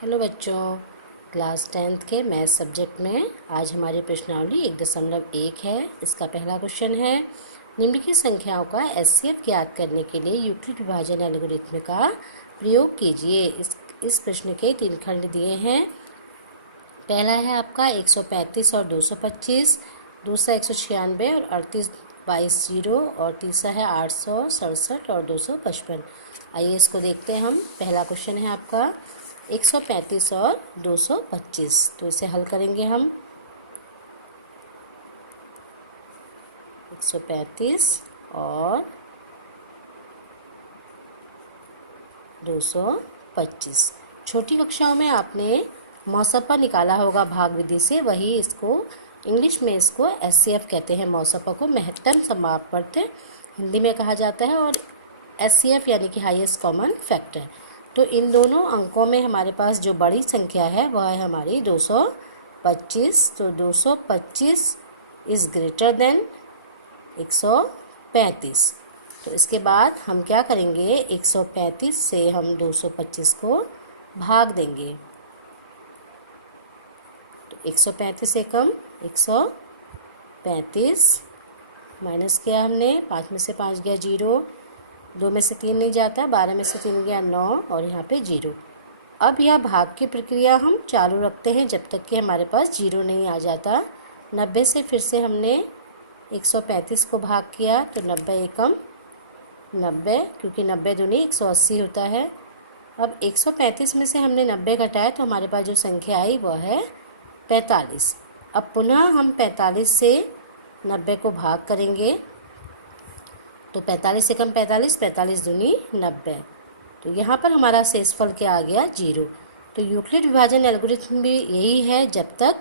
Hello बच्चों, class 10th के math subject में आज हमारी प्रश्नावली 1.1 है। इसका पहला क्वेश्चन है, निम्नलिखित संख्याओं का एचसीएफ ज्ञात करने के लिए यूक्लिड विभाजन एल्गोरिथ्म का प्रयोग कीजिए। इस प्रश्न के 3 खंड दिए हैं। पहला है आपका 135 और 225, दूसरा 196 और 38 22 जीरो, और तीसरा है 867 और 255। आइए इसको देखते हैं हम। पहला क्वेश्चन है आपका 135 और 225, तो इसे हल करेंगे हम। 135 और 225 छोटी कक्षाओं में आपने मौसप्पा निकाला होगा भाग विधि से, वही इसको इंग्लिश में इसको एचसीएफ कहते हैं। मौसप्पा को महत्तम समापवर्त हिंदी में कहा जाता है, और एचसीएफ यानी कि हाईएस्ट कॉमन फैक्टर। तो इन दोनों अंकों में हमारे पास जो बड़ी संख्या है वह है हमारी 225। तो 225 इज़ ग्रेटर देन 135। तो इसके बाद हम क्या करेंगे, 135 से हम 225 को भाग देंगे। तो 135 से कम 135 माइनस किया हमने, 5 में से 5 गया 0, 2 में से 3 नहीं जाता, 12 में से 3 गया 9, और यहाँ पे 0। अब यह भाग की प्रक्रिया हम चालू रखते हैं जब तक कि हमारे पास 0 नहीं आ जाता। 90 से फिर से हमने 135 को भाग किया, तो 90 एकम 90, क्योंकि 90 दूनी 180 होता है। अब 135 में से हमने 90 घटाया तो हमारे पास जो संख्या आई वह है 45। अब पुनः हम 45 से 90 को भाग करेंगे, तो 45 से कम 45, 45 दूनी 90। तो यहाँ पर हमारा शेषफल क्या आ गया, 0। तो यूक्लिड विभाजन एल्गोरिथ्म भी यही है, जब तक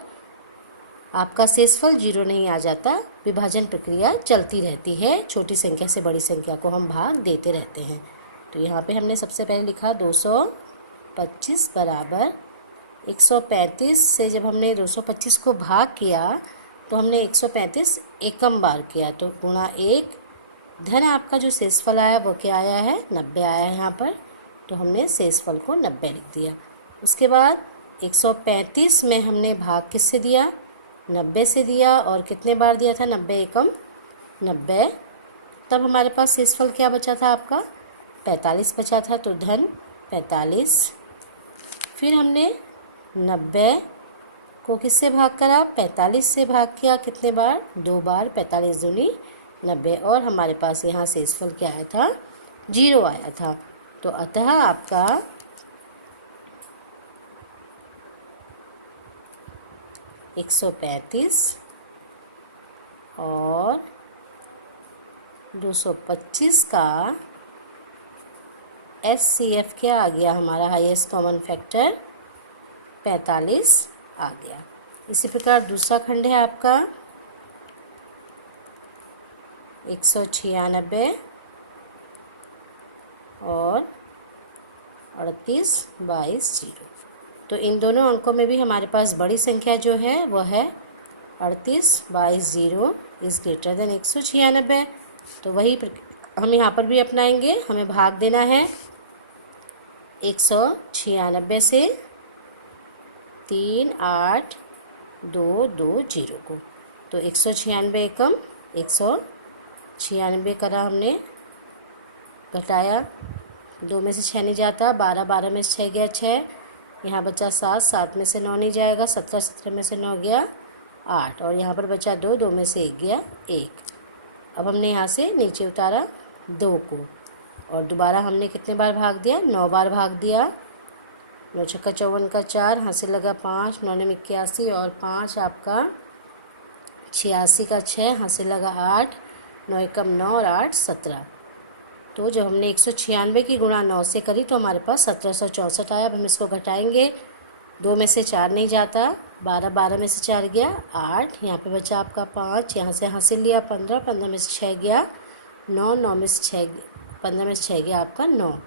आपका शेषफल 0 नहीं आ जाता विभाजन प्रक्रिया चलती रहती है। छोटी संख्या से बड़ी संख्या को हम भाग देते रहते हैं। तो यहाँ पे हमने सबसे पहले लिखा 225 बराबर 135 से जब हमने 225 को भाग किया तो हमने 135 एकम बार किया, तो गुणा 1 धन आपका जो शेषफल आया वो क्या आया है, 90 आया है यहाँ पर। तो हमने शेषफल को 90 लिख दिया। उसके बाद 135 में हमने भाग किससे दिया, 90 से दिया, और कितने बार दिया था, 90 एकम 90। तब हमारे पास शेषफल क्या बचा था आपका, 45 बचा था, तो धन 45। फिर हमने 90 को किससे भाग करा, 45 से भाग किया, कितने बार, 2 बार, 45 दूनी 90, और हमारे पास यहाँ शेषफल क्या आया था, 0 आया था। तो अतः आपका 135 और 225 का एचसीएफ क्या आ गया हमारा, हाईएस्ट कॉमन फैक्टर 45 आ गया। इसी प्रकार दूसरा खंड है आपका 196 और 38 22 जीरो। तो इन दोनों अंकों में भी हमारे पास बड़ी संख्या जो है वह है 38 22 जीरो इज़ ग्रेटर देन 196। तो वही हम यहाँ पर भी अपनाएंगे, हमें भाग देना है 196 से 3 8 2 2 0 को। तो 196 एकम 196 करा हमने, घटाया, 2 में से 6 नहीं जाता, 12 12 में से 6 गया 6, यहाँ बचा 7 7 में से 9 नहीं जाएगा, 17 17 में से 9 गया 8, और यहाँ पर बचा 2 2 में से 1 गया 1। अब हमने यहाँ से नीचे उतारा 2 को, और दोबारा हमने कितने बार भाग दिया, 9 बार भाग दिया। 9 छक्का 54 का 4, हासिल लगा 5, 9 ने 81, और 5 आपका 86 का 6, हासिल लगा 8, 9 एकम 9 और 8 17। तो जब हमने 196 की गुणा 9 से करी तो हमारे पास 1764 आया। अब हम इसको घटाएंगे, 2 में से 4 नहीं जाता, 12 12 में से 4 गया 8, यहाँ पे बचा आपका 5, यहाँ से हासिल लिया 15, 15 में से 6 गया 9, 9 में से 6 15 में से 6 गया आपका 9,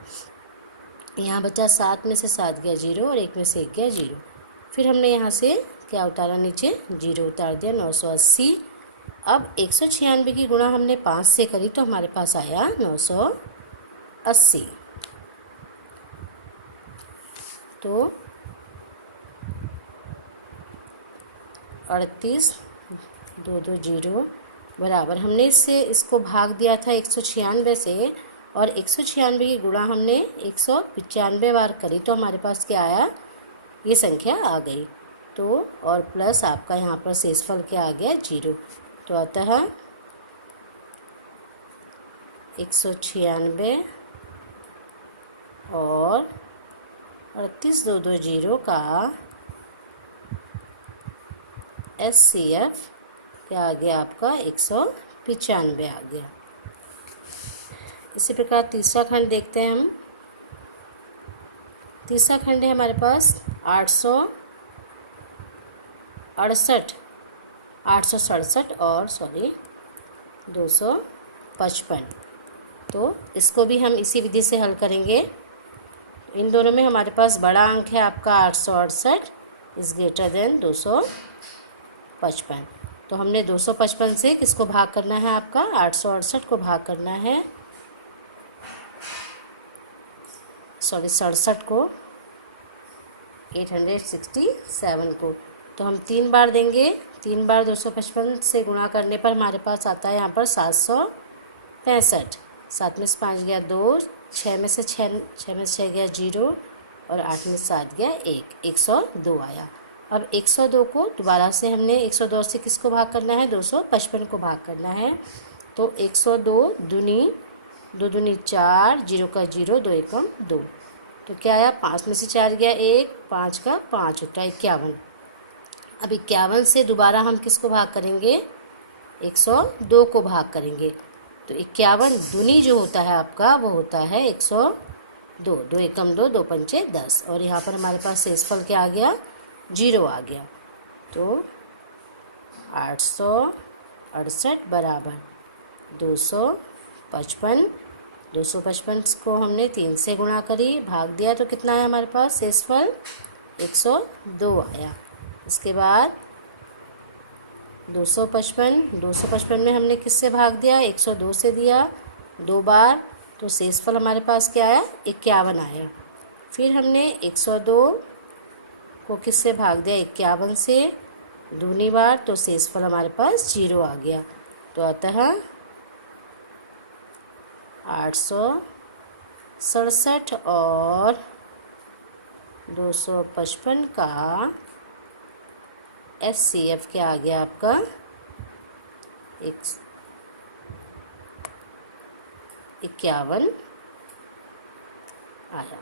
यहाँ बचा 7 में से 7 गया 0, और 1 में से 1 गया 0। फिर हमने यहाँ से क्या उतारा, नीचे 0 उतार दिया, 980। अब 196 की गुणा हमने 5 से करी तो हमारे पास आया 980। तो 38 2 2 0 बराबर, हमने इसको भाग दिया था 196 से, और 196 की गुणा हमने 195 बार करी, तो हमारे पास क्या आया, ये संख्या आ गई। तो और प्लस आपका यहाँ पर शेषफल क्या आ गया, 0। तो अतः 196 और 38 2 2 0 का HCF क्या आ गया आपका, 195 आ गया। इसी प्रकार तीसरा खंड देखते हैं हम। तीसरा खंड है हमारे पास 867 और 255। तो इसको भी हम इसी विधि से हल करेंगे। इन दोनों में हमारे पास बड़ा अंक है आपका 868 इज़ ग्रेटर देन 255। तो हमने 255 से किसको भाग करना है, आपका 868 को भाग करना है, 67 को, 867 को। तो हम 3 बार देंगे, 3 बार 255 से गुणा करने पर हमारे पास आता है यहाँ पर 765। 7 में से 5 गया 2, 6 में से 6 गया 0, और 8 में 7 गया 1, 102 आया। अब 102 को दोबारा से हमने 102 से किसको भाग करना है, 255 को भाग करना है। तो 102 दूनी 2 दूनी 4, 0 का 0, 2 एकम 2। तो क्या आया, 5 में से 4 गया 1, 5 का 5 होता है 51। अब 51 से दोबारा हम किसको भाग करेंगे, 102 को भाग करेंगे। तो 51 दूनी जो होता है आपका वो होता है 102, 2 एकम 2, 2 पंचे 10, और यहाँ पर हमारे पास शेषफल क्या आ गया, 0 आ गया। तो 868 बराबर 255। 255 को हमने 3 से गुणा करी, भाग दिया, तो कितना है हमारे पास शेषफल, 102 आया। इसके बाद 255 में हमने किससे भाग दिया, 102 से दिया 2 बार, तो शेषफल हमारे पास क्या आया, 51 आया। फिर हमने 102 को किससे भाग दिया, 51 से दूनी बार, तो शेषफल हमारे पास 0 आ गया। तो अतः 867 और 255 का HCF क्या आ गया आपका, 51 आया।